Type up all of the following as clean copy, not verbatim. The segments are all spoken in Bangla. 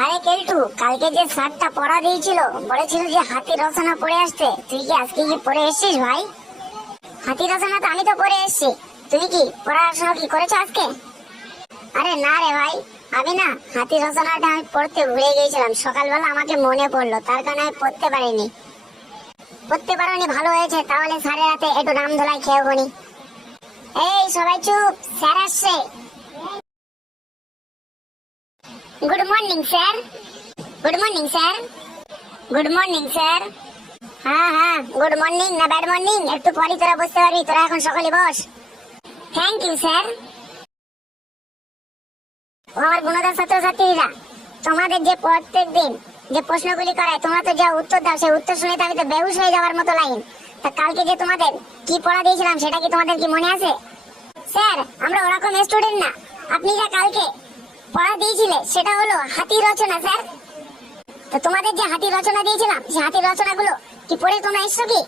আরে কেলটু, কালকে যে স্যারটা পড়া দিয়েছিল, বলেছিল যে হাতি রচনা পড়ে আসতে, তুই কি আজকে কি পড়ে এসেছিস ভাই? হাতি রচনা তো আমি তো পড়ে এসেছি, তুমি কি পড়াশোনা কি করেছো আজকে? আরে না রে ভাই, আমি না হাতি রচনাটা আমি পড়তে ভুলে গিয়েছিলাম, সকালবেলা আমাকে মনে পড়লো, তার কারণে আমি পড়তে পারিনি। পড়তে পারোনি, ভালো হয়েছে, তাহলে স্যারের হাতে একটু নাম ধোলাই খেয়ে বনি। এই সবাই চুপ, স্যার আসছে। Good morning sir. Good morning sir. Good morning sir. হ্যাঁ হ্যাঁ, গুড মর্নিং না ব্যাড মর্নিং একটু পরে তোরা বুঝতে পারবি, তোরা এখন সকালে বস। Thank you sir. ও আমার গুণদার ছাত্রছাত্রীরা, তোমাদের যে প্রত্যেক দিন যে প্রশ্নগুলি করায়, তোমরা তো যা উত্তর দাও, সেই উত্তর শুনে তো আমি তো বেহুশ হয়ে যাওয়ার মতো লাইন। তা কালকে যে তোমাদের কি পড়া দিয়েছিলাম সেটা কি তোমাদের কি মনে আছে? স্যার, আমরা ওরকম স্টুডেন্ট না। আপনি যা কালকে পড়া দিয়েছিলে সেটা হলো হাতি রচনা স্যার। তো তোমাদের যে হাতি রচনা দিয়েছিলাম, সেই হাতি রচনাগুলো কি পড়ে তোমরা এসছো কি?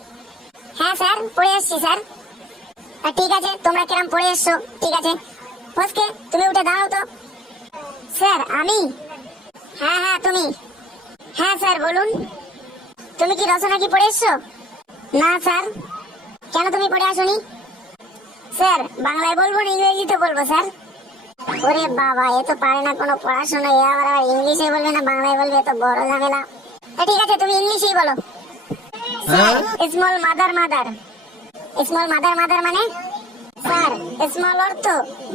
হ্যাঁ স্যার, পড়ে এসছি স্যার। ঠিক আছে, তোমরা কিরম পড়ে এসছো ঠিক আছে। ফসকে, তুমি উঠে দাঁড়াও তো। স্যার আমি? হ্যাঁ হ্যাঁ তুমি। হ্যাঁ স্যার বলুন। তুমি কি রচনা কি পড়ে এসছো? না স্যার। কেন তুমি পড়ে আসোনি? স্যার, বাংলায় বলবো না ইংরেজিতে বলবো স্যার? ওরে বাবা, এ তো পারে না কোনো পড়াশোনা, এ আবার ইংলিশে বলবে না বাংলায় বলবে, এ তো বড় ঝামেলা। ঠিক আছে, তুমি ইংলিশেই বলো। Sir, small mother mother. Small mother mother মানে? স্যার, স্মল অর্থ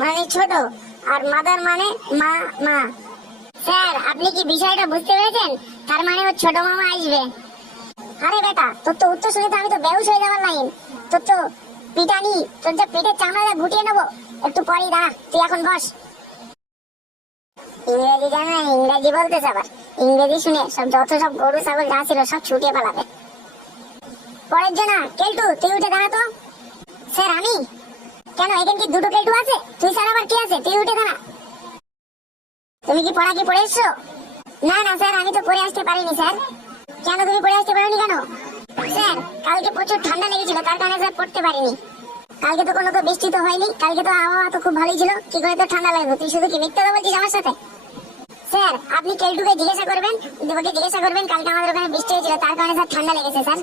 মানে ছোট, আর মাদার মানে মা মা। স্যার, আপনি কি বিষয়টা বুঝতে পেরেছেন? তার মানে ওর ছোট মামা আসবে। আরে বেটা, তোর তো উত্তর শুনে তো আমি তো বেহুশ হয়ে যাওয়ার লাইন। তোর তো পিটানি, তোর যে পেটের চামড়া গুটিয়ে নেবো। একটু পরেই দাঁড়া, তুই এখন বস। ইংরেজি জানে না, ইংরেজি বলতেছে আবার। ইংরেজি শুনে সব যত সব গরু ছাগল যা ছিল সব ছুটিয়ে পালাবে। পরের জন্য কেলটু, তুই উঠে দাঁড়া তো। স্যার আমি? কেন, এখানে কি দুটো কেলটু আছে? তুই স্যার আবার কি আছে, তুই উঠে দাঁড়া। তুমি কি পড়া কি পড়ে এসছো? না না স্যার, আমি তো পড়ে আসতে পারিনি স্যার। কেন, তুমি পড়ে আসতে পারোনি কেন? স্যার, কালকে প্রচুর ঠান্ডা লেগেছিল, তার কারণে স্যার পড়তে পারিনি। কালকে তো কোনো তো বৃষ্টি তো হয়নি, কালকে তো আবহাওয়া তো খুব ভালোই ছিল, কি করে তো ঠান্ডা লাগবে? তুই শুধু কি মিথ্যা কথা বলছিস আমার সাথে? স্যার, আপনি কেলটুকে জিজ্ঞাসা করবেন, ওকে জিজ্ঞাসা করবেন, কালকে আমাদের ওখানে বৃষ্টি হয়েছিল, তার কারণে স্যার ঠান্ডা লেগেছে স্যার।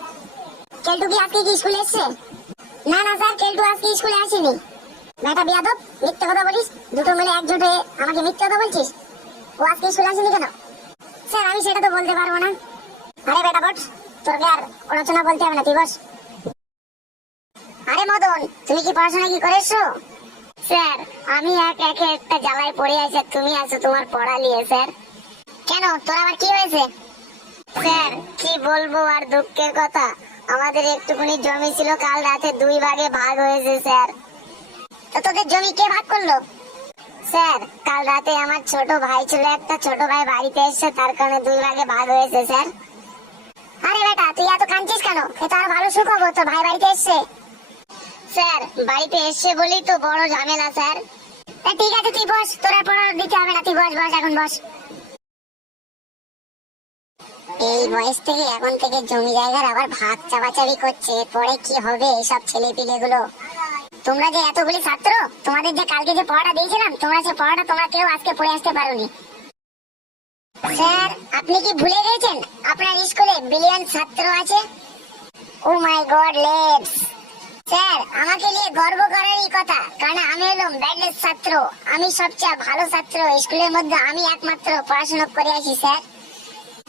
কেলটু কি আজকে কি স্কুলে এসছে? না না স্যার, কেলটু আজকে স্কুলে আসেনি। বেটা বিয়াদব, মিথ্যা কথা বলিস, দুটো মিলে একজোট হয়ে আমাকে মিথ্যা কথা বলছিস। ও আজকে স্কুলে আসেনি কেন? স্যার, আমি সেটা তো বলতে পারবো না। আরে বেটা বট, তোকে আর রচনা বলতে হবে না, তুই বস। আরে মদন, তুমি কি পড়াশোনা কি করেছো? স্যার, আমি একে একটা জ্বালায় পড়ে আছি, তুমি আছো তোমার পড়া নিয়ে স্যার। কেন, তোর আবার কি হয়েছে? স্যার, কি বলবো আর দুঃখের কথা, আমাদের একটুখানি জমি ছিল, কাল রাতে 2 ভাগে ভাগ হয়েছে স্যার। তো তোদের জমি কে ভাগ করলো? স্যার, কাল রাতে আমার ছোট ভাই ছিল একটা, ছোট ভাই বাড়িতে এসেছে, তার কারণে 2 ভাগে ভাগ হয়েছে স্যার। আরে বেটা, তুই এত কাঁদছিস কেন? এটা আর ভালো সুখবর, তোর ভাই বাড়িতে এসছে। স্যার, বাড়িতে এসছে বলেই তো বড় ঝামেলা স্যার। ঠিক আছে, তুই বস, তোর আর পড়া দিতে হবে না, তুই বস বস, এখন বস। এই বয়স থেকে এখন থেকে জমি জায়গার আবার ভাগ চাপাচাপি করছে, পরে কি হবে এইসব ছেলে পিলে গুলো? তোমরা যে এতগুলি ছাত্র, তোমাদের যে কালকে যে পড়াটা দিয়েছিলাম, তোমরা সে পড়াটা তোমরা কেউ আজকে পড়ে আসতে পারোনি। স্যার, আপনি কি ভুলে গেছেন আপনার স্কুলে বিলিয়ন ছাত্র আছে? ও মাই গড লেটস। স্যার, আমাকে নিয়ে গর্ব করারই কথা, কারণ আমি হলাম ব্যাডলেস ছাত্র, আমি সবচেয়ে ভালো ছাত্র স্কুলের মধ্যে, আমি একমাত্র পড়াশোনা করে আসি স্যার।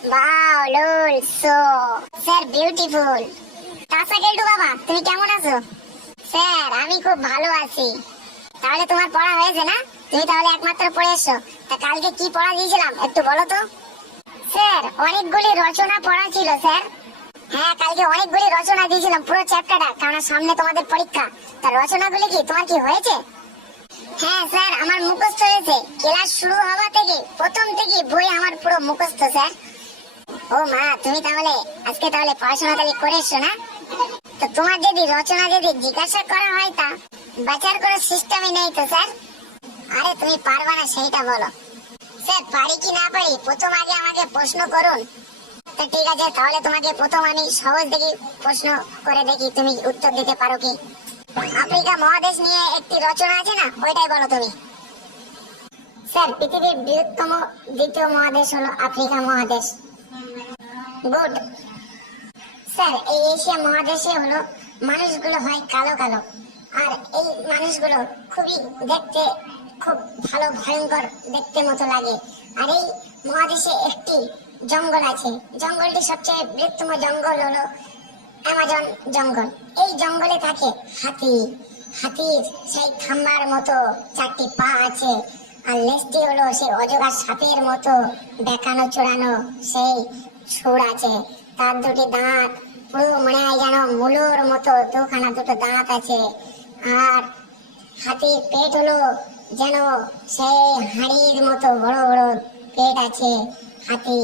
ওয়াও লুল সো স্যার বিউটিফুল। তাসা কেলটু বাবা, তুমি কেমন আছো? স্যার, আমি খুব ভালো আছি। তাহলে তোমার পড়া হয়েছে না? তুমি তাহলে একমাত্র পড়ে এসছো। তা কালকে কি পড়া দিয়েছিলাম একটু বলো তো। স্যার, অনেকগুলি রচনা পড়া ছিল স্যার। হ্যাঁ, কালকে অনেকগুলি রচনা দিয়েছিলাম, পুরো চ্যাপ্টারটা, কারণ সামনে তোমাদের পরীক্ষা। তা রচনাগুলি কি তোমার কি হয়েছে? হ্যাঁ স্যার, আমার মুখস্থ হয়েছে, ক্লাস শুরু হওয়া থেকে প্রথম থেকে বই আমার পুরো মুখস্থ স্যার। ও মা, তুমি তাহলে আজকে তাহলে পড়াশোনা তাহলে করে এসছো না? তো তোমার যদি রচনা যদি জিজ্ঞাসা করা হয়, তা বাঁচার কোনো সিস্টেমই নেই তো স্যার। আরে তুমি পারবা না সেইটা বলো। স্যার, পারি কি না পারি প্রথম আগে আমাকে প্রশ্ন করুন। তা ঠিক আছে, তাহলে তোমাকে প্রথম আমি সহজ দেখি প্রশ্ন করে দেখি তুমি উত্তর দিতে পারো কি। আফ্রিকা মহাদেশ নিয়ে একটি রচনা আছে না, ওইটাই বলো তুমি। স্যার, পৃথিবীর বৃহত্তম দ্বিতীয় মহাদেশ হলো আফ্রিকা মহাদেশ। গুড। স্যার, এই এশিয়া মহাদেশে হলো মানুষগুলো হয় কালো কালো, আর এই মানুষগুলো খুবই দেখতে খুব ভালো, ভয়ঙ্কর দেখতে মতো লাগে। আর এই মহাদেশে একটি জঙ্গল আছে, জঙ্গলটি সবচেয়ে বৃহত্তম জঙ্গল হলো অ্যামাজন জঙ্গল। এই জঙ্গলে থাকে হাতি। হাতির সেই খাম্বার মতো 4টি পা আছে, আর লেজটি হলো সেই অজগর সাপের মতো বেঁকানো চূড়ানো সেই সুর আছে। তার 2টি দাঁত পুরো মনে হয় যেন মূলোর মতো, দুটো দাঁত আছে। আর হাতির পেট হলো যেন সেই হাঁড়ির মতো বড় বড় পেট আছে হাতি।